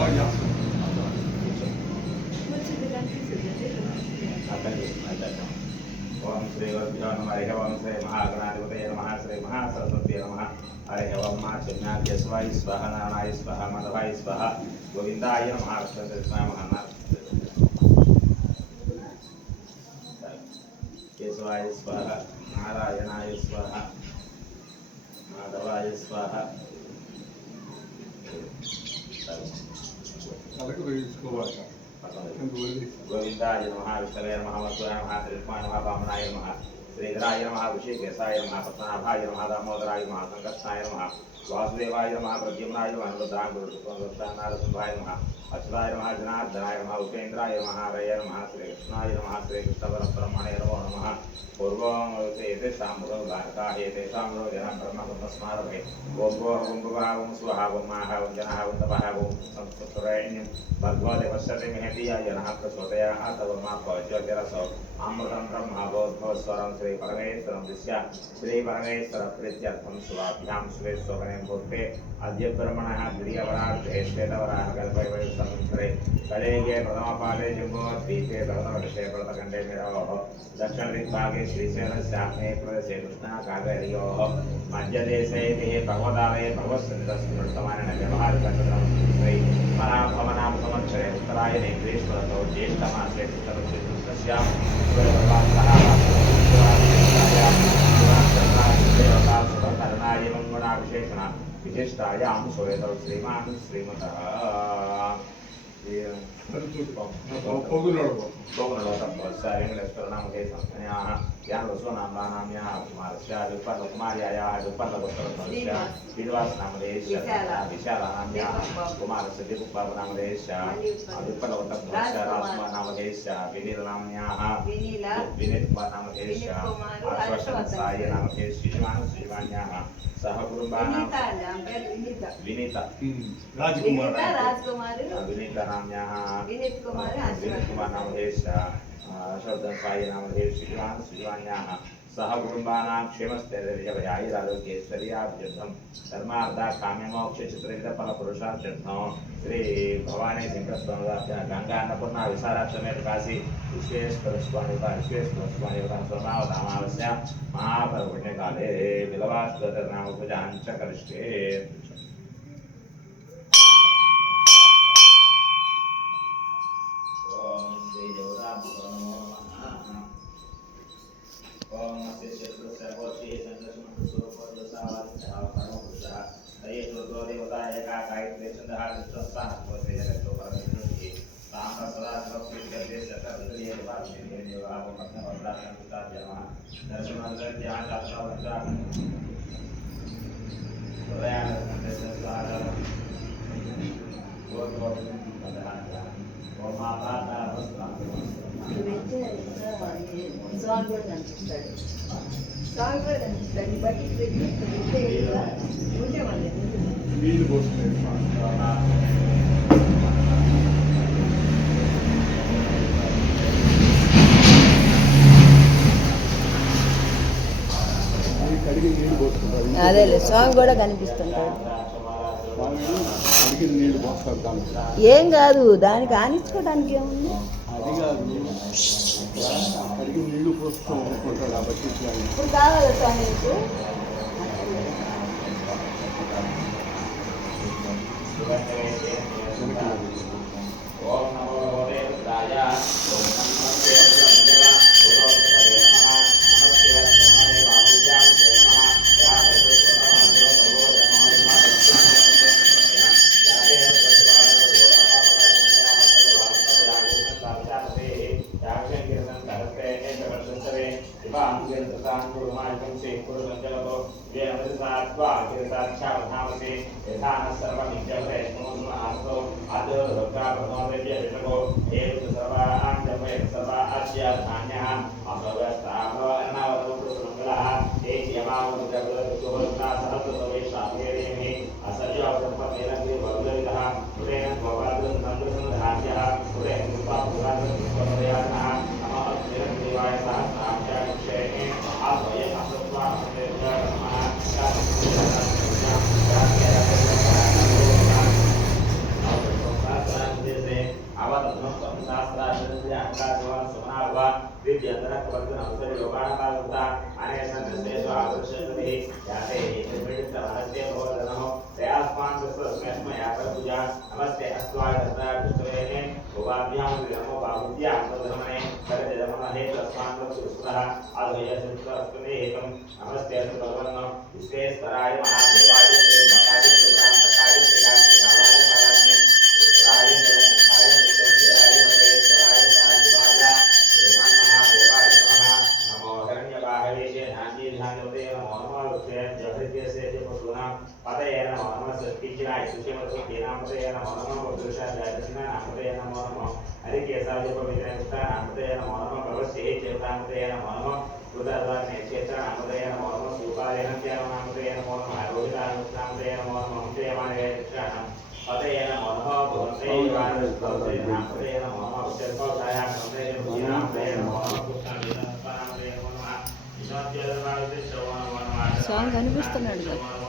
ओम श्री गुरुभ्यो नमः हरि ओम श्री महागणाधिपतये नमः श्री महासरस्वती नमः हरि ओम मा चिन्नाय स्वाय स्वाहा नारायणाय स्वाहा माधवाय स्वाहा गोविंदाय नमः कृष्णाय नमः केशवाय स्वाहा नारायणाय स्वाहा माधवाय स्वाहा गोविंदाय नमः विष्णवे नमः वसुदेवाय नमः श्रीकृष्णाय नमः वामनाय नमः श्रीधराय नमः ऋषिकेशाय नमः पद्मनाभाय नमः दामोदराय नमः संकर्षणाय नमः वासुदेवाय नमः प्रद्युम्नाय नमः रुद्रांगुरुनारसिंहाय नमः अच्युताय नमः जनार्दनाय नमः उपेन्द्राय नमः हरये नमः श्रीकृष्णाय नमः श्रीकृष्णपरब्रह्मणे नमो नमः पूर्वं एतेषां भारता एतेषां जनं ब्रह्मस्मारभे ओं भुवः ओं स्वः ओं माः ओं जनः ओं तपः ओं संस्कृतरेण्यं भगवते पश्यते महतीय जनः प्रचोदयात् तव मा ज्योतिरसौ अमृतं ब्रह्मभोद्भवस्वरं श्री परमेश्वरं दृश्य श्री परमेश्वर प्रीत्यर्थं शुभाभ्यां शुभे शोभने मुहूर्ते अद्य ब्रह्मणः द्वितीयवरार्धे श्वेतवराह कल्पये संवत्सरे कलेगे प्रथमपादे जम्बोद्वीपे प्रथमवर्षे प्रथमखण्डे मेरवोः दक्षिणदिग्भागे श्रीशैलस्याग्ने प्रदेशे कृष्णाकावेर्योः मध्यदेशे भगवदालये भगवत्सन्निधस्मृतमानेन व्यवहारकर्तृं श्री पराभवनाम संवत्सरे उत्तरायणे ग्रीष्मऋतौ ज्येष्ठमासे कृष्णस्यां सुवर्णाय मंगलाभिषेकण विशिष्टायां सुवेदौ श्रीमान् श्रीमतः वेंकटेश्वरनामके संस्थायाः यां वसुनाम्नाम्याः कुमारस्याः विपल्लकुमार्यायाः विपल्लगोत्तरस्य श्रीनिवासनामधेयस्य विशालानाम्याः कुमारस्य दीपकबाबुनामधेयस्य विपल्लगोत्तरस्य राजकुमारनामधेयस्य विनीलनाम्याः विनीतकुमारनामधेयस्य आश्वासनसायनामधेयस्य श्रीमान्याः सह कुटुंबानां विनीता राजकुमार विनीता नाम्याः विनीत कुमार नामधेयस्य शब्दं साई नामधेयस्य श्रीवान्याः सह कुटुंबानां क्षेमस्थैर्यभयायुरारोग्यैश्वर्याभ्यर्थं धर्मार्था काम्यमोक्षचित्रविधफलपुरुषार्थं श्री भवानी सिंहस्वामिवाभ्यः गंगा अन्नपूर्णा विशालाक्षमेत काशी विश्वेश्वर स्वामी सोमावतामावस्य महापर्वण्यकाले बिलवास्तुतनाम पूजां च करिष्ये। ओम नमः शिवाय सर्वोच्च संदर्शनस्वरूपदशावादितः परमपुरुषः तये रुद्रो देवताय गायत्री छन्दः विश्वस्ताः कोसे जगतो परमेश्वरिः ताम्र सदा सर्वप्रीत्यर्थे शतरुद्रिये वाच्ये देवाः भक्तवद्राः नमः दर्शनार्थं शास्त्रावृत्ता हृदयानन्दस्वागतम् ओम माता స్వామి కూడా కనిపిస్తాడు బట్టి ఉంటే వాళ్ళు నీళ్ళు పోస్తున్నాయి కడిగి నీళ్ళు పోస్తుంటారు అదే స్వామి కూడా కనిపిస్తుంటాడు నీళ్ళు పోస్తారు దానికి ఏం కాదు దానికి ఆనించుకోవడానికి ఏముంది అది కాదు కడిగి నీళ్లు పోస్తూ ఉంటాడు ఆ బట్టి ఇప్పుడు కావాలా స్వామి నీకు ఓం నమో దేవతాయ ఓం నమో नमस्ते अस्वाय दत्ताय भवाभ्याम नमो बाहुद्या धर्मणे करते धर्मः हे तस्मात् सुरसुरः आदय सुरसुरस्ते एकं नमस्ते भगवन् विश्वेश्वराय महादेवाय श्री मकाय सुब्राम मकाय श्रीगाय कालाय कालाय उत्तराय जलकंठाय नित्यं महेश्वराय साधिवाय श्रीमान महादेवाय नमः नमो हिरण्यबाहवेशे नान्दी ध्यानोते नमो नमः लक्ष्य जगत्य से पशुना पदये नमो नमः सत्किचिनाय सुचिमतो केनामते नमो नमः पुरुषा जायतिना नामते नमो नमः हरिकेशाय पवित्रकृष्ण नामते नमो नमः भवस्ये चेतामते नमो नमः रुद्रद्वारे क्षेत्र नामते नमो नमः सुपाय नत्य नामते नमो नमः रोहिताय नामते नमो नमः देवाय कृष्ण पदये नमो नमः भवस्ये नामते नमो नमः उच्चस्वराय नामते नमो नमः कृष्ण नामते नमो नमः స్వామి కనిపిస్తున్నాడు కదా